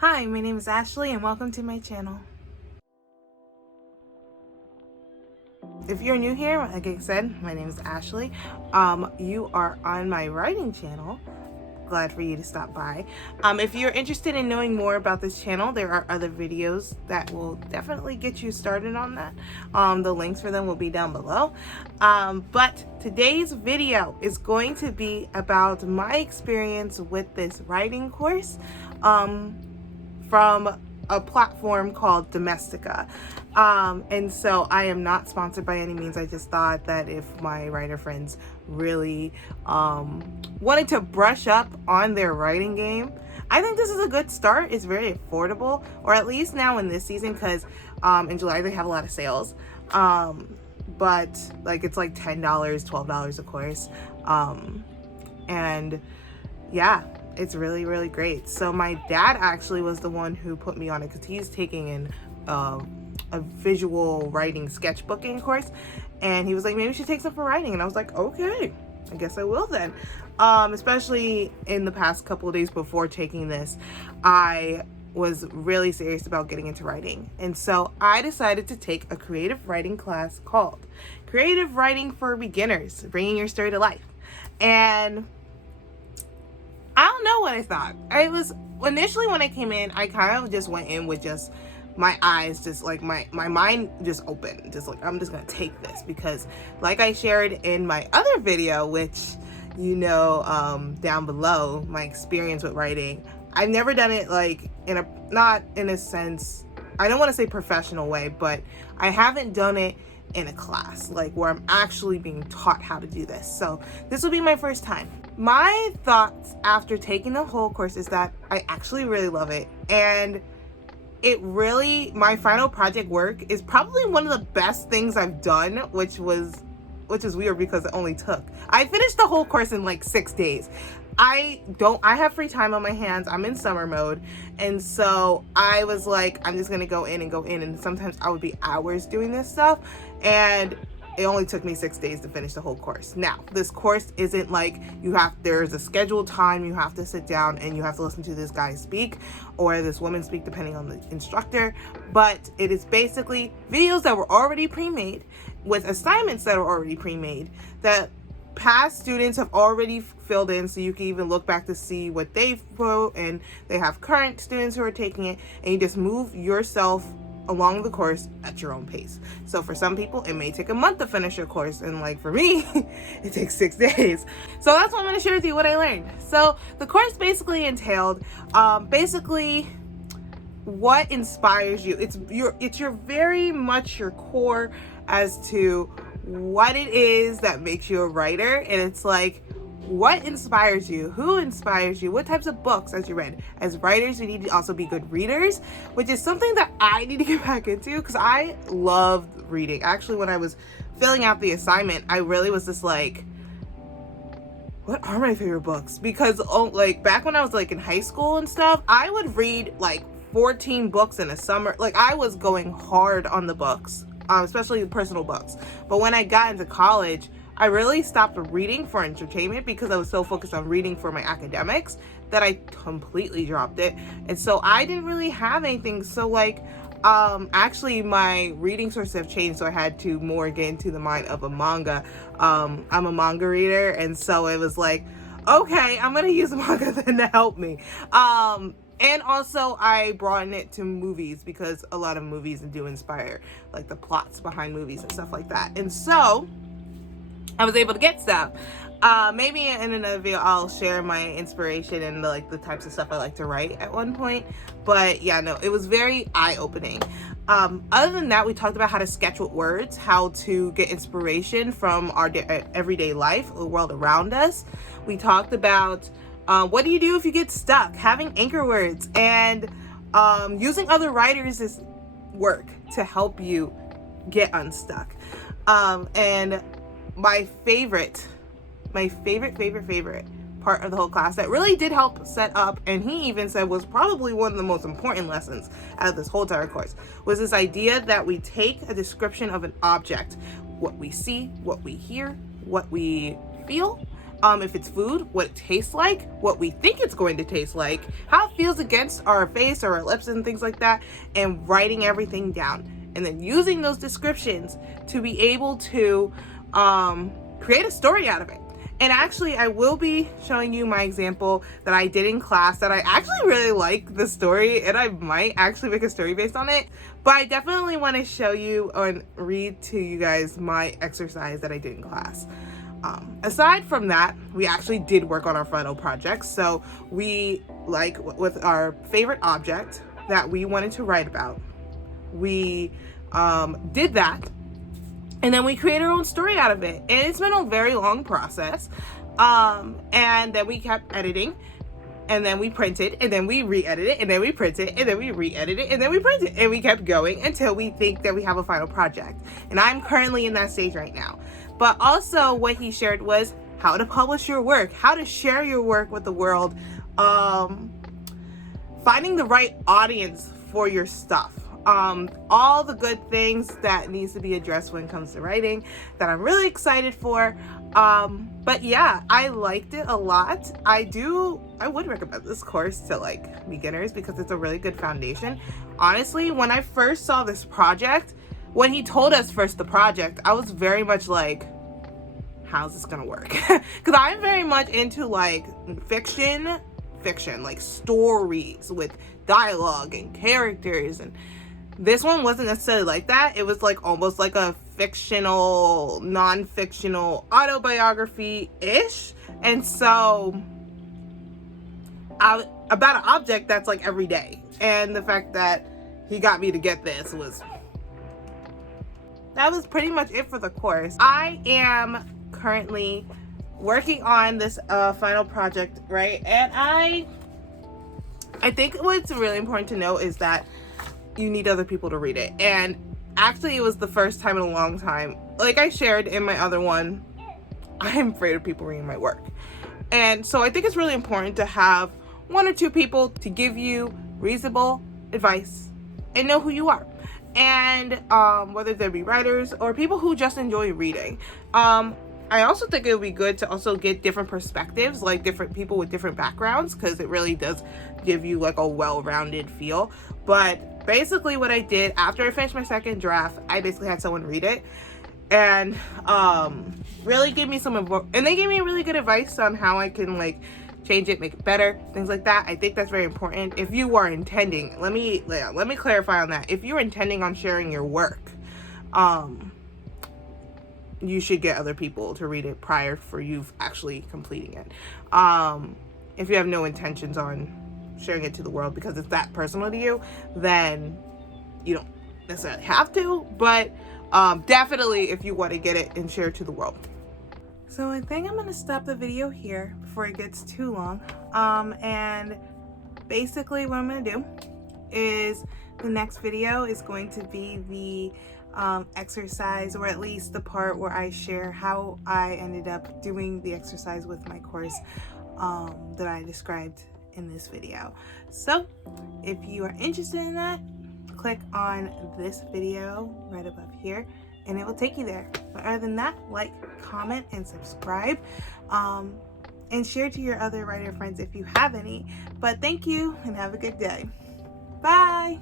Hi, my name is Ashley and welcome to my channel. If you're new here, like I said, my name is Ashley. You are on my writing channel. Glad for you to stop by. If you're interested in knowing more about this channel, there are other videos that will definitely get you started on that. The links for them will be down below. But today's video is going to be about my experience with this writing course from a platform called Domestika. And so I am not sponsored by any means. I just thought that if my writer friends really wanted to brush up on their writing game, I think this is a good start. It's very affordable, or at least now in this season, because in July they have a lot of sales. But like it's like $10, $12 a course. And yeah, it's really, really great. So my dad actually was the one who put me on it, because he's taking in a visual writing sketchbooking course, and he was like, maybe you should take some for writing. And I was like, okay, I guess I will then. Especially in the past couple of days before taking this, I was really serious about getting into writing. And so I decided to take a creative writing class called Creative Writing for Beginners, Bringing Your Story to Life. And I don't know what I thought. It was initially when I came in, I kind of just went in with just my eyes, just like my mind just opened, just like, I'm just gonna take this, because like I shared in my other video, which down below, my experience with writing, I've never done it like not in a sense, I don't want to say professional way, but I haven't done it in a class, like where I'm actually being taught how to do this. So this will be my first time. My thoughts after taking the whole course is that I actually really love it. And my final project work is probably one of the best things I've done, which is weird because I finished the whole course in like 6 days. I have free time on my hands. I'm in summer mode. And so I was like, I'm just going to go in. And sometimes I would be hours doing this stuff. And it only took me 6 days to finish the whole course. Now, this course isn't like there's a scheduled time you have to sit down and you have to listen to this guy speak or this woman speak, depending on the instructor. But it is basically videos that were already pre-made with assignments that are already pre-made that past students have already filled in, so you can even look back to see what they've wrote, and they have current students who are taking it, and you just move yourself along the course at your own pace. So for some people, it may take a month to finish your course, and like for me, it takes 6 days. So that's what I'm going to share with you, what I learned. So the course basically entailed, what inspires you. It's your very much your core as to what it is that makes you a writer. And it's like, what inspires you? Who inspires you? What types of books as you read? As writers, we need to also be good readers, which is something that I need to get back into, because I loved reading. Actually, when I was filling out the assignment, I really was just like, what are my favorite books? Because like back when I was like in high school and stuff, I would read like 14 books in a summer. Like I was going hard on the books, especially the personal books. But when I got into college, I really stopped reading for entertainment because I was so focused on reading for my academics that I completely dropped it. And so I didn't really have anything. So like, actually my reading sources have changed. So I had to more get into the mind of a manga. I'm a manga reader. And so it was like, okay, I'm going to use manga then to help me. And also I broaden it to movies, because a lot of movies do inspire like the plots behind movies and stuff like that. And so I was able to get stuff. Maybe in another video I'll share my inspiration and the types of stuff I like to write at one point. But yeah, no, it was very eye-opening. Other than that, we talked about how to sketch with words, how to get inspiration from our everyday life, the world around us. We talked about what do you do if you get stuck, having anchor words, and using other writers' work to help you get unstuck. And my favorite part of the whole class that really did help set up, and he even said was probably one of the most important lessons out of this whole entire course, was this idea that we take a description of an object, what we see, what we hear, what we feel, If it's food, what it tastes like, what we think it's going to taste like, how it feels against our face or our lips and things like that, and writing everything down. And then using those descriptions to be able to create a story out of it. And actually, I will be showing you my example that I did in class that I actually really like the story, and I might actually make a story based on it. But I definitely want to show you and read to you guys my exercise that I did in class. Aside from that, we actually did work on our final project. So we, like with our favorite object that we wanted to write about, we did that. And then we create our own story out of it. And it's been a very long process. And then we kept editing. And then we printed. And then we re-edited. And then we printed. And then we re-edited. And then we printed. And we kept going until we think that we have a final project. And I'm currently in that stage right now. But also what he shared was how to publish your work. How to share your work with the world. Finding the right audience for your stuff. All the good things that needs to be addressed when it comes to writing that I'm really excited for. But yeah, I liked it a lot. I would recommend this course to like beginners because it's a really good foundation. Honestly, when I first saw this project, when he told us first the project, I was very much like, how's this gonna work? Because I'm very much into like fiction, like stories with dialogue and characters, and this one wasn't necessarily like that. It was like almost like a fictional, non-fictional autobiography-ish. And so about an object that's like every day. And the fact that he got me to get this that was pretty much it for the course. I am currently working on this final project, right? And I think what's really important to know is that you need other people to read it. And actually, it was the first time in a long time, like I shared in my other one, I'm afraid of people reading my work. And so I think it's really important to have one or two people to give you reasonable advice and know who you are. And whether they be writers or people who just enjoy reading. I also think it would be good to also get different perspectives, like different people with different backgrounds, because it really does give you like a well-rounded feel. But basically what I did after I finished my second draft, I basically had someone read it and really give me and they gave me really good advice on how I can like change it, make it better, things like that. I think that's very important. If you are intending, let me clarify on that. If you're intending on sharing your work, you should get other people to read it prior for you actually completing it. If you have no intentions on sharing it to the world because it's that personal to you, then you don't necessarily have to, but definitely if you want to get it and share it to the world. So I think I'm going to stop the video here before it gets too long. And basically what I'm going to do is the next video is going to be the exercise, or at least the part where I share how I ended up doing the exercise with my course that I described in this video. So if you are interested in that, click on this video right above here and it will take you there. But other than that, like, comment, and subscribe, and share to your other writer friends if you have any. But thank you and have a good day. Bye.